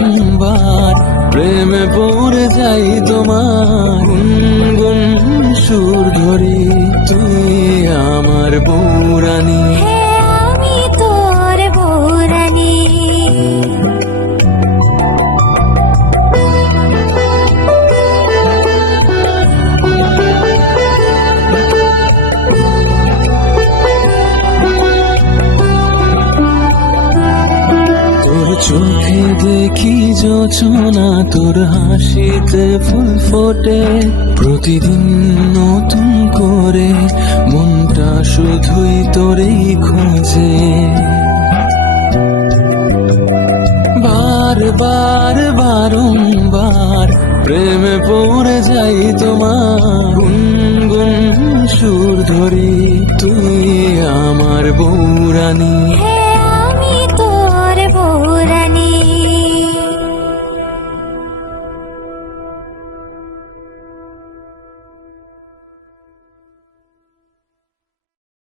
বারংবার প্রেমে পড়ে যাই তোমার গুনগুন সুর ধরে তুই আমার বউরানী। আমি তোর বউরানী। তোর চোখে দেখি যোছনা, তোর হাসিতে ফুল ফোটে, প্রতিদিন নতুন করে মনটা শুধুই তোরেই খোঁজে। বারবার বারংবার প্রেমে পড়ে যাই তোমার গুনগুন সুর ধরে তুই আমার বউরানী।